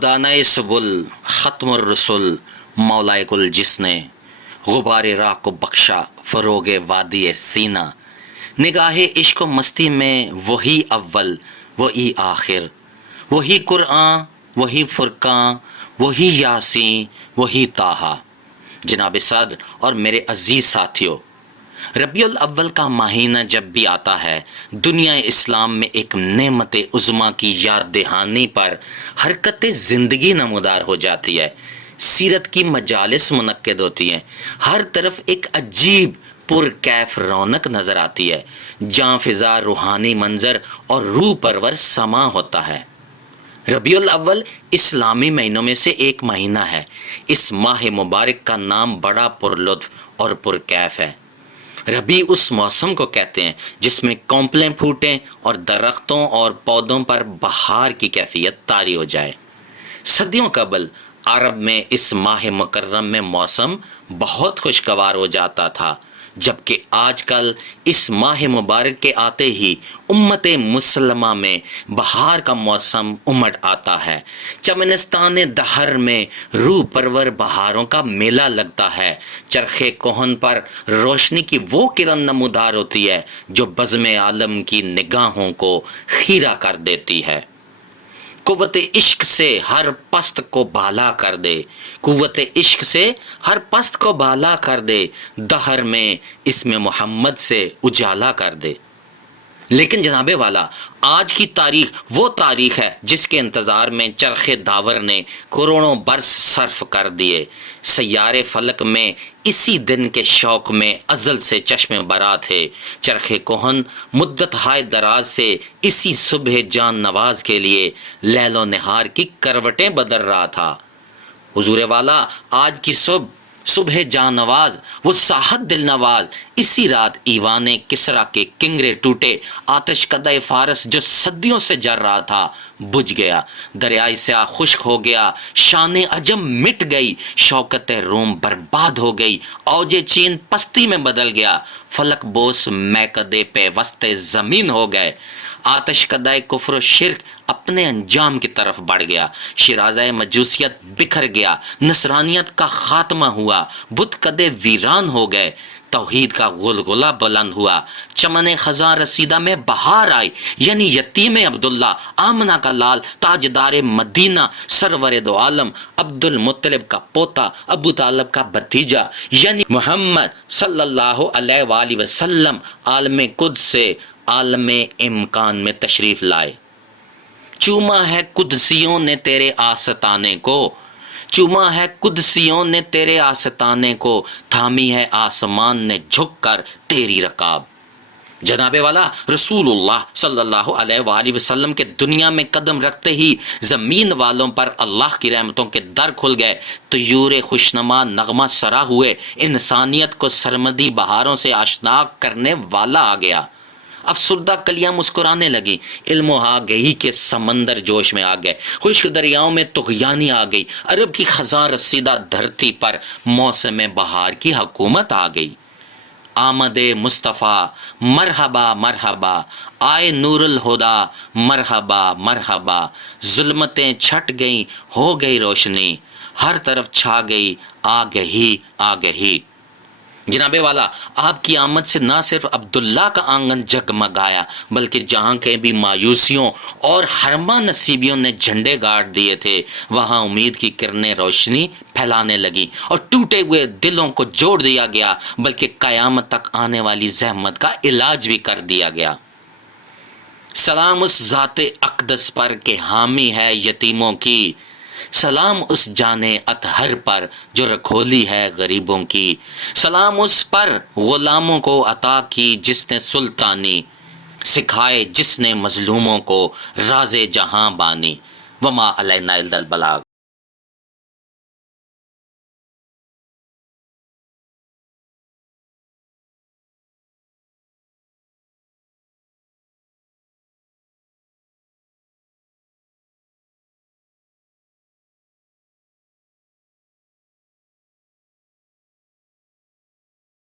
خدانۂ سبل ختم الرسل مولائے کل جس نے غبار راہ کو بخشا فروغ وادی سینہ، نگاہ عشق و مستی میں وہی اول وہی آخر، وہی قرآن وہی فرقان وہی یاسین وہی طٰہٰ۔ جناب صدر اور میرے عزیز ساتھیوں، ربیع الاول کا مہینہ جب بھی آتا ہے، دنیا اسلام میں ایک نعمت عظمیٰ کی یاد دہانی پر حرکت زندگی نمودار ہو جاتی ہے۔ سیرت کی مجالس منعقد ہوتی ہیں، ہر طرف ایک عجیب پرکیف رونق نظر آتی ہے، جاں فضا روحانی منظر اور روح پرور سما ہوتا ہے۔ ربیع الاول اسلامی مہینوں میں سے ایک مہینہ ہے۔ اس ماہ مبارک کا نام بڑا پرلطف اور پرکیف ہے۔ ربیع اس موسم کو کہتے ہیں جس میں کونپلیں پھوٹیں اور درختوں اور پودوں پر بہار کی کیفیت طاری ہو جائے۔ صدیوں قبل عرب میں اس ماہ مکرم میں موسم بہت خوشگوار ہو جاتا تھا، جبکہ آج کل اس ماہ مبارک کے آتے ہی امت مسلمہ میں بہار کا موسم امڑ آتا ہے۔ چمنستان دہر میں روح پرور بہاروں کا میلہ لگتا ہے۔ چرخ کہن پر روشنی کی وہ کرن نمودار ہوتی ہے جو بزم عالم کی نگاہوں کو خیرہ کر دیتی ہے۔ قوت عشق سے ہر پست کو بالا کر دے، قوت عشق سے ہر پست کو بالا کر دے، دہر میں اسم محمد سے اجالا کر دے۔ لیکن جناب والا، آج کی تاریخ وہ تاریخ ہے جس کے انتظار میں چرخ داور نے کروڑوں برس صرف کر دیے۔ سیارے فلک میں اسی دن کے شوق میں ازل سے چشم برا تھے۔ چرخ کہن مدت ہائے دراز سے اسی صبح جان نواز کے لیے لیل و نہار کی کروٹیں بدل رہا تھا۔ حضور والا، آج کی صبح جان نواز، وہ ساحت دل نواز، اسی رات ایوان کسریٰ کے کنگرے ٹوٹے، آتش کدہ فارس جو صدیوں سے جر رہا تھا بجھ گیا، دریائے سیاہ خشک ہو گیا، شان عجم مٹ گئی، شوکت روم برباد ہو گئی، اوج چین پستی میں بدل گیا، فلک بوس میکدے پیوست زمین ہو گئے، آتش کدہ کفر و شرک اپنے انجام کی طرف بڑھ گیا، شیرازہ مجوسیت بکھر گیا، نصرانیت کا خاتمہ ہوا، بت کدے ویران ہو گئے، توحید کا غلغلہ بلند ہوا، چمن خزاں رسیدہ میں بہار آئی، یعنی یتیم عبداللہ، آمنہ کا لال، تاجدار مدینہ، سرور دو عالم، عبد المطلب کا پوتا، ابو طالب کا بھتیجا، یعنی محمد صلی اللہ علیہ وآلہ وسلم عالم قدس سے عالم امکان میں تشریف لائے۔ چوما ہے قدسیوں نے تیرے آستانے کو، چوما ہے قدسیوں نے تیرے آستانے کو، تھامی ہے آسمان نے جھک کر تیری رکاب۔ جناب والا، رسول اللہ صلی اللہ علیہ وآلہ وسلم کے دنیا میں قدم رکھتے ہی زمین والوں پر اللہ کی رحمتوں کے در کھل گئے، طیور خوشنما نغمہ سرا ہوئے، انسانیت کو سرمدی بہاروں سے آشنا کرنے والا آ گیا۔ افسردہ کلیاں مسکرانے لگی، علم و آگہی کے سمندر جوش میں آ گئے، خشک دریاؤں میں طغیانی آ گئی، عرب کی خزاں رسیدہ دھرتی پر موسم بہار کی حکومت آ گئی۔ آمد مصطفیٰ مرحبا مرحبا، آئے نور الہدا مرحبا مرحبا، ظلمتیں چھٹ گئیں ہو گئی روشنی، ہر طرف چھا گئی آگہی آگہی۔ جناب والا، آپ کی آمد سے نہ صرف عبداللہ کا آنگن جگمگایا، بلکہ جہاں کے بھی مایوسیوں اور حرمہ نصیبیوں نے جھنڈے گاڑ دیے تھے، وہاں امید کی کرنیں روشنی پھیلانے لگی اور ٹوٹے ہوئے دلوں کو جوڑ دیا گیا، بلکہ قیامت تک آنے والی زحمت کا علاج بھی کر دیا گیا۔ سلام اس ذات اقدس پر کہ حامی ہے یتیموں کی، سلام اس جان اطہر پر جو رکھولی ہے غریبوں کی، سلام اس پر غلاموں کو عطا کی جس نے سلطانی، سکھائے جس نے مظلوموں کو راز جہاں بانی، وما علینا الا البلاغ۔